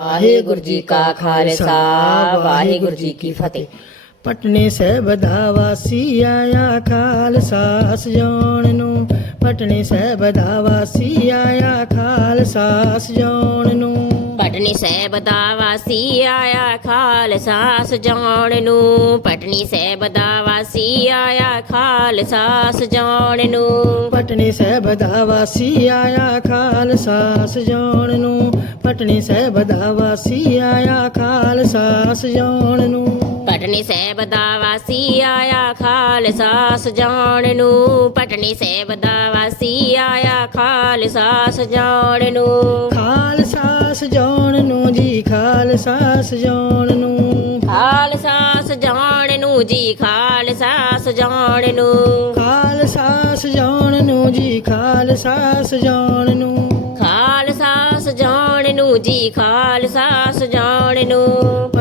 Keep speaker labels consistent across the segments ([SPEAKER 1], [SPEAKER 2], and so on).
[SPEAKER 1] ਵਾਹਿਗੁਰੂ ਜੀ ਕਾ ਖਾਲਸਾ ਵਾਹਿਗੁਰੂ ਜੀ ਕੀ ਫਤਿਹ।
[SPEAKER 2] ਪਟਨੇ ਸਾਹਿਬ ਦਾ ਵਾਸੀ ਆਇਆ ਖਾਲਸਾ ਸਜਾਉਣ ਨੂੰ। ਪਟਨੇ ਸਾਹਿਬ ਦਾ ਵਾਸੀ ਆਇਆ ਖਾਲਸਾ ਸਜਾਉਣ ਨੂੰ।
[SPEAKER 1] ਪਟਨੀ ਸਾਹਿਬ ਦਾ ਵਾਸੀ ਆਇਆ ਖਾਲਸਾ ਸਜਾਉਣ ਨੂੰ। ਪਟਨੀ ਸਾਹਿਬ ਦਾ ਵਾਸੀ ਆਇਆ ਖਾਲਸਾ ਸਜਾਉਣ ਨੂੰ।
[SPEAKER 2] ਪਟਨੀ ਸਾਹਿਬ ਦਾ ਵਾਸੀ ਆਇਆ ਖਾਲਸਾ ਸਜਾਉਣ ਨੂੰ। ਪਟਨੀ ਸਾਹਿਬ ਦਾ ਵਾਸੀ ਆਇਆ ਖਾਲਸਾ ਸਜਾਉਣ ਨੂੰ।
[SPEAKER 1] ਪਟਨੀ ਸਾਹਿਬ ਦਾ ਵਾਸੀ ਆਇਆ ਖਾਲਸਾ ਸਜਾਉਣ ਨੂੰ ਪਟਨੀ ਸਾਹਿਬ ਦਾ ਵਾਸੀ ਆਇਆ ਖਾਲਸਾ ਸਜਾਉਣ ਨੂੰ
[SPEAKER 2] ਖਾਲਸਾ ਸਜਾਉਣ ਨੂੰ ਜੀ ਖਾਲਸਾ ਸਜਾਉਣ ਨੂੰ
[SPEAKER 1] ਖਾਲਸਾ ਸਜਾਉਣ ਨੂੰ ਜੀ ਖਾਲਸਾ ਸਜਾਉਣ ਨੂੰ
[SPEAKER 2] ਖਾਲਸਾ ਸਜਾਉਣ ਨੂੰ ਜੀ ਖਾਲਸਾ ਸਜਾਉਣ ਨੂੰ
[SPEAKER 1] ਖਾਲਸਾ ਸਜਾਉਣ ਨੂੰ ਜੀ ਖਾਲਸਾ ਸਜਾਉਣ ਨੂੰ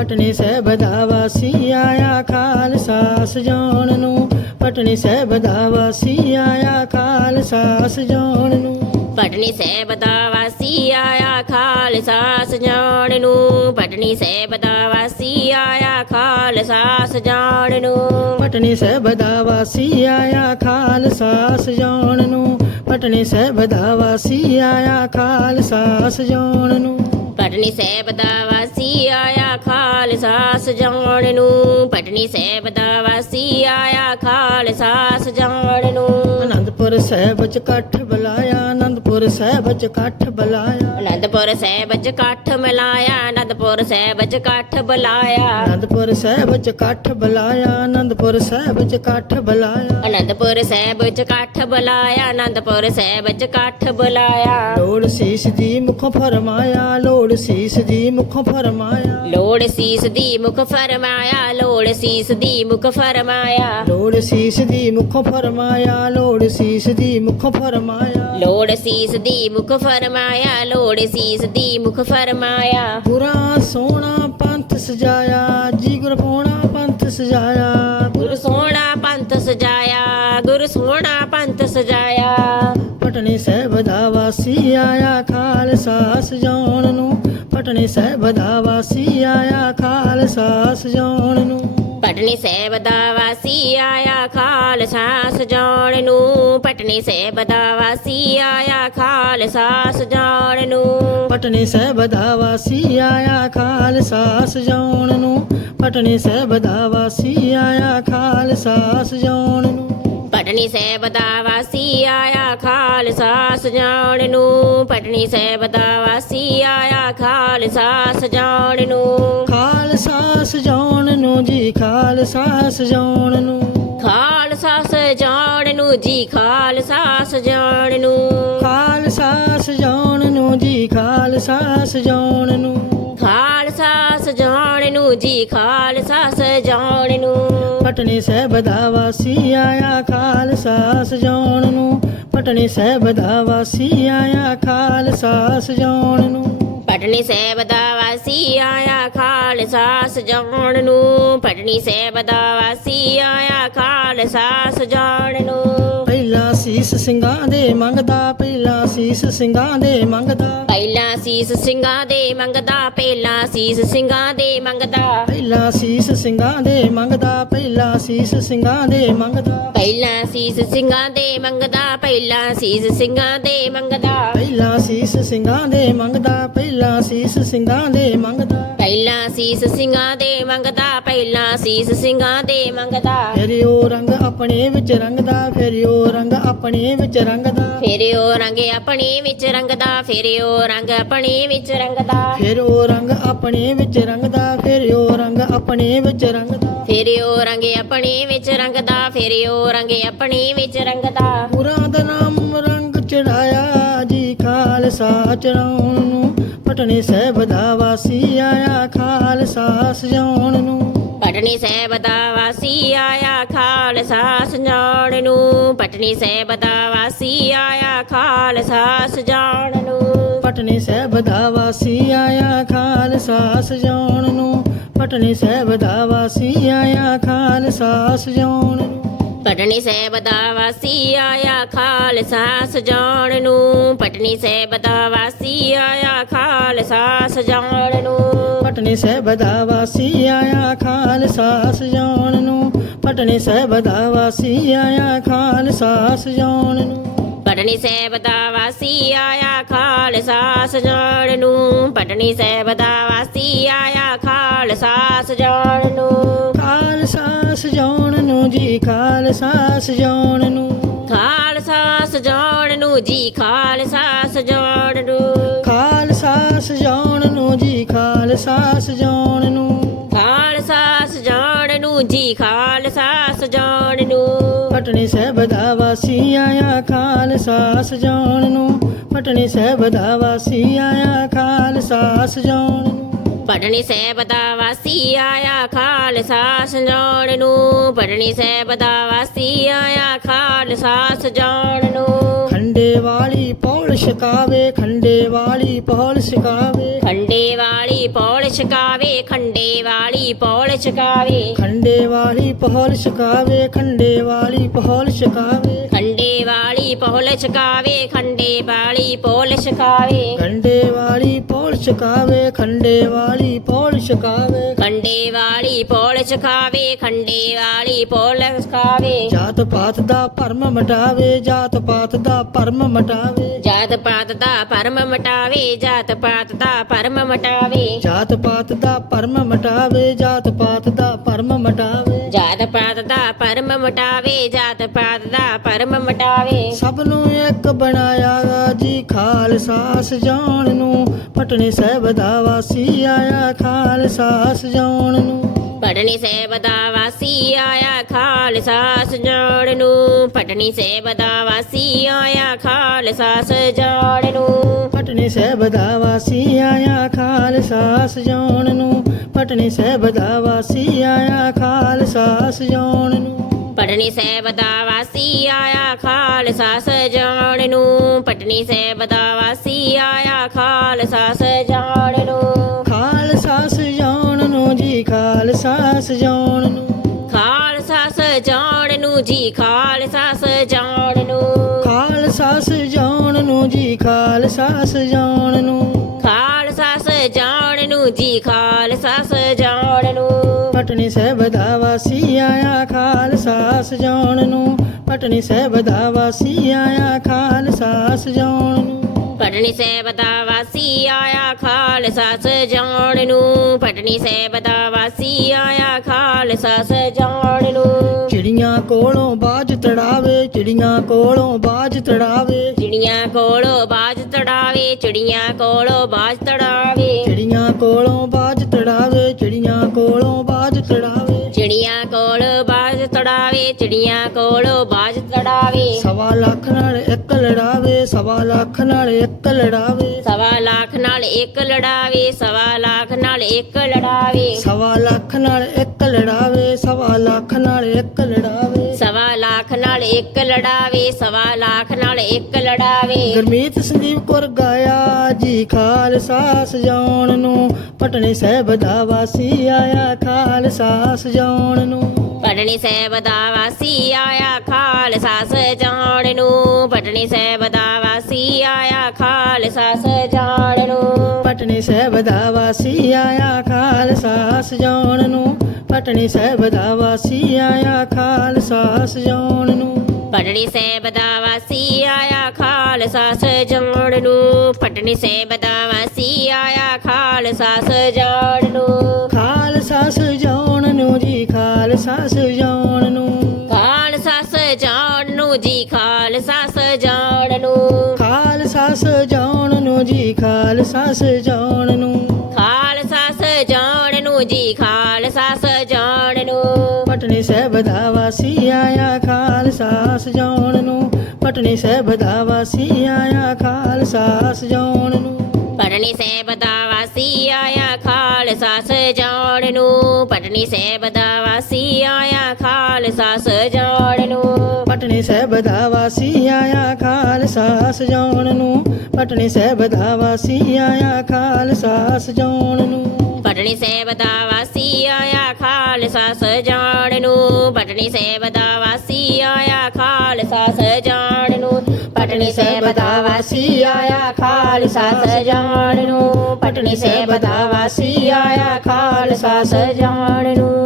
[SPEAKER 2] ਪਟਨੇ ਸਾਹਿਬ ਦਾ ਵਾਸੀ ਆਇਆ ਖਾਲਸਾ ਸਜਾਉਣ ਨੂੰ। ਪਟਨੇ ਸਾਹਿਬ ਦਾ ਵਾਸੀ ਆਇਆ ਖਾਲਸਾ ਸਜਾਉਣ ਨੂੰ।
[SPEAKER 1] ਪਟਨੀ ਸਾਹਿਬ ਦਾ ਵਾਸੀ ਆਇਆ ਖਾਲਸਾ ਸਜਾਉਣ ਨੂੰ। ਪਟਨੀ ਸਾਹਿਬ ਦਾ ਵਾਸੀ ਆਇਆ ਖਾਲਸਾ ਸਜਾਉਣ ਨੂੰ।
[SPEAKER 2] ਪਟਨੇ ਸਾਹਿਬ ਦਾ ਵਾਸੀ ਆਇਆ ਖਾਲਸਾ ਸਜਾਉਣ ਨੂੰ। ਪਟਨੇ ਸਾਹਿਬ ਦਾ ਵਾਸੀ ਆਇਆ ਖਾਲਸਾ ਸਜਾਉਣ ਨੂੰ।
[SPEAKER 1] ਪਟਨੀ ਸਾਹਿਬ ਦਾ ਵਾਸੀ ਆਇਆ ਖਾਲਸਾ ਸਜਾਉਣ ਨੂੰ। ਪਟਨੀ ਸਾਹਿਬ ਦਾ ਵਾਸੀ ਆਇਆ ਖਾਲਸਾ ਸਜਾਉਣ ਨੂੰ।
[SPEAKER 2] ਅਨੰਦਪੁਰ ਸਾਹਿਬ ਚ ਇਕੱਠ ਬੁਲਾਇਆ ਅਨੰਦਪੁਰ ਸਾਹਿਬ ਚ ਇਕੱਠ ਬੁਲਾਇਆ।
[SPEAKER 1] ਅਨੰਦਪੁਰ ਸਾਹਿਬ ਚ ਇਕੱਠ ਮਿਲਾਇਆ ਅਨੰਦਪੁਰ ਸਾਹਿਬ ਚ ਇਕੱਠ ਬੁਲਾਇਆ।
[SPEAKER 2] ਅਨੰਦਪੁਰ ਸਾਹਿਬ ਚ ਇਕੱਠ ਬੁਲਾਇਆ ਅਨੰਦਪੁਰ ਸਾਹਿਬ ਚ ਇਕੱਠ ਬੁਲਾਇਆ।
[SPEAKER 1] ਅਨੰਦਪੁਰ ਸਾਹਿਬ ਚ ਇਕੱਠ ਬੁਲਾਇਆ ਅਨੰਦਪੁਰ ਸਾਹਿਬ ਚ ਇਕੱਠ ਬੁਲਾਇਆ।
[SPEAKER 2] ਲੋੜ ਸੀਸ ਦੀ ਮੁਖ ਫਰਮਾਇਆ ਲੋੜ ਸੀਸ ਦੀ ਮੁਖ ਫਰਮਾਇਆ।
[SPEAKER 1] ਲੋੜ ਸੀਸ ਦੀ ਮੁਖ ਫਰਮਾਇਆ ਲੋੜ ਸੀਸ ਦੀ ਮੁਖ ਫਰਮਾਇਆ।
[SPEAKER 2] ਲੋੜ ਸੀਸ ਦੀ ਮੁਖ ਫਰਮਾਇਆ ਲੋੜ ਸੀਸ ਦੀ ਮੁਖ ਫਰਮਾਇਆ।
[SPEAKER 1] ਲੋੜ ਸੀਸ ਦੀ ਮੁਖ ਫਰਮਾਇਆ ਲੋੜ ਸੀਸ ਦੀ ਮੁਖ ਫਰਮਾਇਆ।
[SPEAKER 2] ਗੁਰਾ ਸੋਹਣਾ ਪੰਥ ਸਜਾਇਆ ਜੀ ਗੁਰਪੋਣਾ ਪੰਥ ਸਜਾਇਆ।
[SPEAKER 1] ਗੁਰ ਸੋਹਣਾ ਪੰਥ ਸਜਾਇਆ ਗੁਰ ਸੋਹਣਾ ਪੰਥ ਸਜਾਇਆ।
[SPEAKER 2] ਪਟਨੇ ਸਾਹਿਬ ਦਾ ਵਾਸੀ ਆਇਆ ਖਾਲਸਾ ਸਜਾਉਣ ਨੂੰ। ਪਟਨੇ ਸਾਹਿਬ ਦਾ ਵਾਸੀ ਆਇਆ ਖਾਲਸਾ ਸਜਾਉਣ ਨੂੰ।
[SPEAKER 1] ਪਟਨੀ ਸਾਹਿਬ ਦਾ ਵਾਸੀ ਆਇਆ ਖਾਲਸਾ ਸਜਾਉਣ ਨੂੰ। ਪਟਨੀ ਸਾਹਿਬ ਦਾ ਵਾਸੀ ਆਇਆ ਖਾਲਸਾ ਸਜਾਉਣ ਨੂੰ।
[SPEAKER 2] ਪਟਨੀ ਸਾਹਿਬ ਦਾ ਵਾਸੀ ਆਇਆ ਖਾਲਸਾ ਸਜਾਉਣ ਨੂੰ। ਪਟਨੀ ਸਾਹਿਬ ਦਾ ਵਾਸੀ ਆਇਆ ਖਾਲਸਾ ਸਜਾਉਣ ਨੂੰ।
[SPEAKER 1] ਪਟਨੀ ਸਾਹਿਬ ਦਾ ਵਾਸੀ ਆਇਆ ਖਾਲਸਾ ਸਜਾਉਣ ਨੂੰ ਪਟਨੀ ਸਾਹਿਬ ਦਾ ਵਾਸੀ ਆਇਆ ਖਾਲਸਾ ਸਜਾਉਣ ਨੂੰ
[SPEAKER 2] ਖਾਲਸਾ ਸਜਾਉਣ ਨੂੰ ਜੀ ਖਾਲਸਾ ਸਜਾਉਣ ਨੂੰ
[SPEAKER 1] ਖਾਲਸਾ ਸਜਾਉਣ ਨੂੰ ਜੀ ਖਾਲਸਾ ਸਜਾਉਣ ਨੂੰ
[SPEAKER 2] ਖਾਲਸਾ ਸਜਾਉਣ ਨੂੰ ਜੀ ਖਾਲਸਾ ਸਜਾਉਣ ਨੂੰ
[SPEAKER 1] ਖਾਲਸਾ ਸਜਾਉਣ ਨੂੰ ਜੀ ਖਾਲਸਾ ਸਜਾਉਣ ਨੂੰ
[SPEAKER 2] ਪਟਨੇ ਸਾਹਿਬ ਦਾ ਵਾਸੀ ਆਇਆ ਖਾਲਸਾ ਸਜਾਉਣ ਨੂੰ। ਪਟਨੇ ਸਾਹਿਬ ਦਾ ਵਾਸੀ ਆਇਆ ਖਾਲਸਾ ਸਜਾਉਣ ਨੂੰ।
[SPEAKER 1] ਪਟਨੀ ਸਾਹਿਬ ਦਾ ਵਾਸੀ ਆਇਆ ਖਾਲਸਾ ਸਜਾਉਣ ਨੂੰ। ਪਟਨੀ ਸਾਹਿਬ ਦਾ ਵਾਸੀ ਆਇਆ ਖਾਲਸਾ ਸਜਾਉਣ ਨੂੰ।
[SPEAKER 2] ਸੀਸ ਸਿੰਘਾਂ ਦੇ ਮੰਗਦਾ ਪਹਿਲਾ ਸੀਸ ਸਿੰਘਾਂ ਦੇ ਮੰਗਦਾ
[SPEAKER 1] ਪਹਿਲਾ ਸੀਸ ਸਿੰਘਾਂ ਦੇ ਮੰਗਦਾ ਪਹਿਲਾ ਸੀਸ ਸਿੰਘਾਂ ਦੇ ਮੰਗਦਾ
[SPEAKER 2] ਪਹਿਲਾ ਸੀਸ ਸਿੰਘਾਂ ਦੇ ਮੰਗਦਾ ਪਹਿਲਾ ਸੀਸ ਸਿੰਘਾਂ ਦੇ ਮੰਗਦਾ
[SPEAKER 1] ਪਹਿਲਾ ਸੀਸ ਸਿੰਘਾਂ ਦੇ ਮੰਗਦਾ ਪਹਿਲਾ ਸੀਸ ਸਿੰਘਾਂ ਦੇ ਮੰਗਦਾ
[SPEAKER 2] ਪਹਿਲਾ ਸੀਸ ਸਿੰਘਾਂ ਦੇ ਮੰਗਦਾ ਪਹਿਲਾ ਸੀਸ ਸਿੰਘਾਂ ਦੇ ਮੰਗਦਾ
[SPEAKER 1] ਪਹਿਲਾ ਸੀਸ ਸਿੰਘਾਂ ਦੇ ਮੰਗਦਾ ਪਹਿਲਾ ਸੀਸ ਸਿੰਘਾਂ ਦੇ ਮੰਗਦਾ।
[SPEAKER 2] ਫਿਰ ਉਹ ਰੰਗ ਆਪਣੇ ਵਿੱਚ ਰੰਗਦਾ ਫਿਰ ਉਹ ਰੰਗ ਆਪਣੇ ਵਿੱਚ ਰੰਗਦਾ।
[SPEAKER 1] ਫਿਰ ਉਹ ਰੰਗ ਆਪਣੇ ਵਿੱਚ ਰੰਗਦਾ ਫਿਰ ਉਹ ਰੰਗ ਆਪਣੇ ਵਿੱਚ ਰੰਗਦਾ।
[SPEAKER 2] ਫਿਰ ਉਹ ਰੰਗ ਆਪਣੇ ਵਿੱਚ ਰੰਗਦਾ ਫਿਰ ਉਹ ਰੰਗ ਆਪਣੇ ਵਿੱਚ ਰੰਗਦਾ।
[SPEAKER 1] ਫਿਰ ਉਹ ਰੰਗ ਆਪਣੇ ਵਿੱਚ ਰੰਗਦਾ ਫਿਰ ਉਹ ਰੰਗ ਆਪਣੇ ਵਿੱਚ ਰੰਗਦਾ।
[SPEAKER 2] ਪੁਰਾ ਦਾ ਨਾਮ ਰੰਗ ਚੜਾਇਆ ਜੀ ਖਾਲਸਾ ਚੜਾਉਣ। ਪਟਨੇ ਸਾਹਿਬ ਦਾ ਵਾਸੀ ਆਇਆ ਖਾਲਸਾ ਸਜਾਉਣ ਨੂੰ।
[SPEAKER 1] ਪਟਨੀ ਸਾਹਿਬ ਦਾ ਵਾਸੀ ਆਇਆ ਖਾਲਸਾ ਸਜਾਉਣ ਨੂੰ। ਪਟਨੀ ਸਾਹਿਬ ਦਾ ਵਾਸੀ ਆਇਆ ਖਾਲਸਾ ਸਜਾਉਣ ਨੂੰ।
[SPEAKER 2] ਪਟਨੇ ਸਾਹਿਬ ਦਾ ਵਾਸੀ ਆਇਆ ਖਾਲਸਾ ਸਜਾਉਣ ਨੂੰ। ਪਟਨੇ ਸਾਹਿਬ ਦਾ ਵਾਸੀ ਆਇਆ ਖਾਲਸਾ ਸਜਾਉਣ ਨੂੰ।
[SPEAKER 1] ਪਟਨੀ ਸਾਹਿਬ ਦਾ ਵਾਸੀ ਆਇਆ ਖਾਲਸਾ ਸਜਾਉਣ ਨੂੰ। ਪਟਨੀ ਸਾਹਿਬ ਦਾ ਵਾਸੀ ਆਇਆ ਖਾਲਸਾ ਸਜਾਉਣ ਨੂੰ।
[SPEAKER 2] ਪਟਨੀ ਸਾਹਿਬ ਦਾ ਵਾਸੀ ਆਇਆ ਖਾਲਸਾ ਸਜਾਉਣ ਨੂੰ। ਪਟਨੀ ਸਾਹਿਬ ਦਾ ਵਾਸੀ ਆਇਆ ਖਾਲਸਾ ਸਜਾਉਣ ਨੂੰ।
[SPEAKER 1] ਪਟਨੀ ਸਾਹਿਬ ਦਾ ਵਾਸੀ ਆਇਆ ਖਾਲਸਾ ਸਜਾਉਣ ਨੂੰ। ਪਟਨੀ ਸਾਹਿਬ ਦਾ ਵਾਸੀ ਆਇਆ ਖਾਲਸਾ ਸਜਾਉਣ ਨੂੰ।
[SPEAKER 2] ਖਾਲਸਾ ਸਜਾਉਣ ਨੂੰ ਜੀ ਖਾਲਸਾ ਸਜਾਉਣ ਨੂੰ।
[SPEAKER 1] ਖਾਲਸਾ ਸਜਾਉਣ ਨੂੰ ਜੀ ਖਾਲਸਾ ਸਜਾਉਣ ਨੂੰ।
[SPEAKER 2] ਖਾਲਸਾ ਸਜਾਉਣ ਨੂੰ ਜੀ ਖਾਲਸਾ ਸਜਾਉਣ ਨੂੰ।
[SPEAKER 1] ਖਾਲਸਾ ਸਜਾਉਣ ਨੂੰ ਜੀ ਖਾਲਸਾ ਨੂੰ
[SPEAKER 2] ਪਟਨੇ ਸਾਹਿਬ ਦਾ ਵਾਸੀ ਆਇਆ ਖਾਲਸਾ, ਸਜਾਉਣ ਨੂੰ। ਪਟਨੇ ਸਾਹਿਬ ਦਾ ਵਾਸੀ ਆਇਆ ਖਾਲਸਾ, ਸਜਾਉਣ ਨੂੰ
[SPEAKER 1] ਪਟਨੀ ਸਾਹਿਬ ਦਾ ਵਾਸੀ ਆਇਆ ਖਾਲਸਾ ਸਜਾਉਣ ਨੂੰ। ਪਟਨੀ ਸਾਹਿਬ ਦਾ ਵਾਸੀ ਆਇਆ ਖਾਲਸਾ ਸਜਾਉਣ ਨੂੰ।
[SPEAKER 2] ਖੰਡੇ ਵਾਲੀ ਪੌਲ ਛਕਾਵੇ ਖੰਡੇ ਵਾਲੀ ਪੌਲ ਛਕਾਵੇ।
[SPEAKER 1] ਖੰਡੇ ਵਾਲੀ ਪੌਲ ਛਕਾਵੇ ਖੰਡੇ ਵਾਲੀ ਪੌਲ ਛਕਾਵੇ।
[SPEAKER 2] ਖੰਡੇ ਵਾਲੀ ਪੌਲ ਛਕਾਵੇ ਖੰਡੇ ਵਾਲੀ ਪੌਲ ਛਕਾਵੇ।
[SPEAKER 1] ਵਾਲੀ ਪੌਲ ਛਕਾਵੇ ਖੰਡੇ ਵਾਲੀ ਪੌਲ ਛਕਾਵੇ।
[SPEAKER 2] ਖੰਡੇ ਵਾਲੀ ਪੌਲ ਛਕਾਵੇ ਖੰਡੇ ਵਾਲੀ ਪੌਲ ਛਕਾਵੇ।
[SPEAKER 1] ਖੰਡੇ ਵਾਲੀ ਪੌਲ ਛਕਾਵੇ ਖੰਡੇ ਵਾਲੀ ਪੌਲ ਛਕਾਵੇ।
[SPEAKER 2] ਜਾਤ ਪਾਤ ਦਾ ਭਰਮ ਮਟਾਵੇ ਜਾਤ ਪਾਤ ਦਾ ਭਰਮ ਮਟਾਵੇ।
[SPEAKER 1] ਜਾਤ ਪਾਤ ਦਾ ਪਰਮ ਮਟਾਵੇ ਜਾਤ ਪਾਤ ਦਾ ਪਰਮ ਮਟਾਵੇ।
[SPEAKER 2] ਜਾਤ ਪਾਤ ਦਾ ਭਰਮ ਮਟਾਵੇ ਜਾਤ ਪਾਤ ਦਾ ਭਰਮ ਮਟਾਵੇ।
[SPEAKER 1] ਜਾਤ ਪਾਤ ਦਾ ਪਰਮ ਮਟਾਵੇ ਜਾਤ ਪਾਤ ਦਾ ਪਰਮ ਮਟਾਵੇ।
[SPEAKER 2] ਸਭ ਨੂੰ ਇੱਕ ਬਣਾਇਆ ਜੀ ਖਾਲਸਾ ਸਜਾਉਣ ਨੂੰ। ਪਟਨੇ ਸਾਹਿਬ ਦਾ ਵਾਸੀ ਆਇਆ ਖਾਲਸਾ ਸਜਾਉਣ ਨੂੰ।
[SPEAKER 1] ਪਟਨੀ ਸਾਹਿਬ ਦਾ ਵਾਸੀ ਆਇਆ ਖਾਲਸਾ ਸਜਾਉਣ ਨੂੰ। ਪਟਨੀ ਸਾਹਿਬ ਦਾ ਵਾਸੀ ਆਇਆ ਖਾਲਸਾ ਸਜਾਉਣ ਨੂੰ।
[SPEAKER 2] ਪਟਨੇ ਸਾਹਿਬ ਦਾ ਵਾਸੀ ਆਇਆ ਖਾਲਸਾ ਸਜਾਉਣ ਨੂੰ। ਪਟਨੇ ਸਾਹਿਬ ਦਾ ਵਾਸੀ ਆਇਆ ਖਾਲਸਾ ਸਜਾਉਣ ਨੂੰ।
[SPEAKER 1] ਪਟਨੀ ਸਾਹਿਬ ਦਾ ਵਾਸੀ ਆਇਆ ਖਾਲਸਾ ਸਜਾਉਣ ਨੂੰ। ਪਟਨੀ ਸਾਹਿਬ ਦਾ ਵਾਸੀ ਆਇਆ ਖਾਲਸਾ ਸਜਾਉਣ ਨੂੰ।
[SPEAKER 2] ਸਜਾਉਣ ਨੂੰ। ਖਾਲਸਾ ਸਜਾਉਣ ਨੂੰ
[SPEAKER 1] ਜੀ ਖਾਲਸਾ ਸਜਾਉਣ ਨੂੰ।
[SPEAKER 2] ਖਾਲਸਾ ਸਜਾਉਣ ਨੂੰ ਜੀ ਖਾਲਸਾ ਸਜਾਉਣ ਨੂੰ।
[SPEAKER 1] ਖਾਲਸਾ ਸਜਾਉਣ ਨੂੰ ਜੀ ਖਾਲਸਾ ਸਜਾਉਣ ਨੂੰ।
[SPEAKER 2] ਪਟਨੇ ਸਾਹਿਬ ਦਾ ਵਾਸੀ ਆਇਆ ਖਾਲਸਾ ਸਜਾਉਣ ਨੂੰ। ਪਟਨੇ ਸਾਹਿਬ ਦਾ ਵਾਸੀ ਆਇਆ ਖਾਲਸਾ ਸਜਾਉਣ ਨੂੰ
[SPEAKER 1] ਪਟਨੀ ਸਾਹਿਬ ਦਾ ਵਾਸੀ ਆਇਆ ਖਾਲਸਾ ਸਜਾਉਣ ਨੂੰ। ਪਟਨੀ ਸਾਹਿਬ ਦਾ ਵਾਸੀ ਆਇਆ ਖਾਲਸਾ ਸਜਾਉਣ ਨੂੰ।
[SPEAKER 2] ਚਿੜੀਆਂ ਕੋਲੋਂ ਬਾਜ ਤੜਾਵੇ ਚਿੜੀਆਂ ਕੋਲੋਂ ਬਾਜ ਤੜਾਵੇ।
[SPEAKER 1] ਚਿੜੀਆਂ ਕੋਲੋਂ ਬਾਜ ਤੜਾਵੇ ਚਿੜੀਆਂ ਕੋਲੋਂ ਬਾਜ ਤੜਾਵੇ।
[SPEAKER 2] ਚਿੜੀਆਂ ਕੋਲੋਂ ਬਾਜ ਤੜਾਵੇ ਚਿੜੀਆਂ ਕੋਲੋਂ ਬਾਜ ਤੜਾਵੇ।
[SPEAKER 1] ਚਿੜੀਆਂ ਕੋਲ ਤੜਾਵੇ ਚਿੜੀਆਂ ਕੋਲੋਂ ਬਾਜ ਤੜਾਵੇ
[SPEAKER 2] ਸਵਾ ਲੱਖ ਨਾਲ ਇੱਕ ਲੜਾਵੇ ਸਵਾ ਲੱਖ ਨਾਲ ਇੱਕ ਲੜਾਵੇ।
[SPEAKER 1] ਸਵਾ ਲੱਖ ਨਾਲ ਇੱਕ ਲੜਾਵੇ ਸਵਾ ਲੱਖ ਨਾਲ ਇੱਕ ਲੜਾਵੇ।
[SPEAKER 2] ਸਵਾ ਲੱਖ ਨਾਲ ਇੱਕ ਲੜਾਵੇ ਸਵਾ ਲੱਖ ਨਾਲ ਇੱਕ ਲੜਾਵੇ।
[SPEAKER 1] ਨਾਲ ਇੱਕ ਲੜਾਵੇ ਸਵਾ ਲੱਖ ਨਾਲ ਇੱਕ ਲੜਾਵੇ।
[SPEAKER 2] ਗਰਮੀਤ ਸੰਦੀਪ ਕੌਰ ਗਾਇਆ ਜੀ ਖਾਲਸਾ ਸਜਾਉਣ ਨੂੰ। ਪਟਨੇ ਸਾਹਿਬ ਦਾ ਵਾਸੀ ਆਇਆ ਖਾਲਸਾ ਸਜਾਉਣ ਨੂੰ।
[SPEAKER 1] ਪਟਨੀ ਸਾਹਿਬ ਦਾ ਵਾਸੀ ਆਇਆ ਖਾਲਸਾ ਸਜਾਉਣ ਨੂੰ। ਪਟਨੀ ਸਾਹਿਬ ਦਾ ਵਾਸੀ ਆਇਆ ਖਾਲਸਾ ਸਜਾਉਣ ਨੂੰ।
[SPEAKER 2] ਪਟਨੇ ਸਾਹਿਬ ਦਾ ਵਾਸੀ ਆਇਆ ਖਾਲਸਾ ਸਜਾਉਣ ਨੂੰ। ਪਟਨੇ ਸਾਹਿਬ ਦਾ ਵਾਸੀ ਆਇਆ ਖਾਲਸਾ ਸਜਾਉਣ ਨੂੰ।
[SPEAKER 1] ਪਟਨੀ ਸਾਹਿਬ ਦਾ ਵਾਸੀ ਆਇਆ ਖਾਲਸਾ ਸਜਾਉਣ ਨੂੰ। ਪਟਨੀ ਸਾਹਿਬ ਦਾ ਵਾਸੀ ਆਇਆ
[SPEAKER 2] ਖਾਲਸਾ ਸਜਾਉਣ ਨੂੰ।
[SPEAKER 1] ਖਾਲਸਾ ਸਜਾਉਣ ਨੂੰ ਜੀ ਖਾਲਸਾ ਸਜਾਉਣ ਨੂੰ।
[SPEAKER 2] ਖਾਲਸਾ ਸਜਾਉਣ ਨੂੰ ਜੀ ਖਾਲਸਾ ਸਜਾਉਣ ਨੂੰ।
[SPEAKER 1] ਖਾਲਸਾ ਸਜਾਉਣ ਨੂੰ ਜੀ ਖਾਲਸਾ ਸਜਾਉਣ ਨੂੰ।
[SPEAKER 2] ਪਟਨੇ ਸਾਹਿਬ ਦਾ ਵਾਸੀ ਆਇਆ ਖਾਲਸਾ, ਸਜਾਉਣ ਨੂੰ। ਪਟਨੇ ਸਾਹਿਬ ਦਾ ਵਾਸੀ ਆਇਆ ਖਾਲਸਾ, ਸਜਾਉਣ ਨੂੰ।
[SPEAKER 1] ਪਟਨੀ ਸਾਹਿਬ ਦਾ ਵਾਸੀ ਆਇਆ ਖਾਲਸਾ, ਸਜਾਉਣ ਨੂੰ। ਪਟਨੀ ਸਾਹਿਬ ਦਾ ਵਾਸੀ ਆਇਆ ਖਾਲਸਾ, ਸਜਾਉਣ ਨੂੰ।
[SPEAKER 2] ਪਟਨੇ ਸਾਹਿਬ ਦਾ ਵਾਸੀ ਆਇਆ ਖਾਲਸਾ ਸਜਾਉਣ ਨੂੰ। ਪਟਨੇ ਸਾਹਿਬ ਦਾ ਵਾਸੀ ਆਇਆ ਖਾਲਸਾ ਸਜਾਉਣ ਨੂੰ।
[SPEAKER 1] ਪਟਨੀ ਸਾਹਿਬ ਦਾ ਵਾਸੀ ਆਇਆ ਖਾਲਸਾ ਖਾਲਸਾ ਸਜਾਣ ਨੂੰ। ਪਟਨੀ ਸਾਹਿਬ ਦਾ ਵਾਸੀ ਆਇਆ ਖਾਲਸਾ ਸਜਾਣ ਨੂੰ। ਪਟਨੀ ਸਾਹਿਬ ਦਾ ਵਾਸੀ ਆਇਆ ਖਾਲਸਾ ਸਜਾਣ ਨੂੰ। ਪਟਨੀ ਸਾਹਿਬ ਦਾ ਵਾਸੀ ਆਇਆ ਖਾਲਸਾ ਸਜਾਣ ਨੂੰ।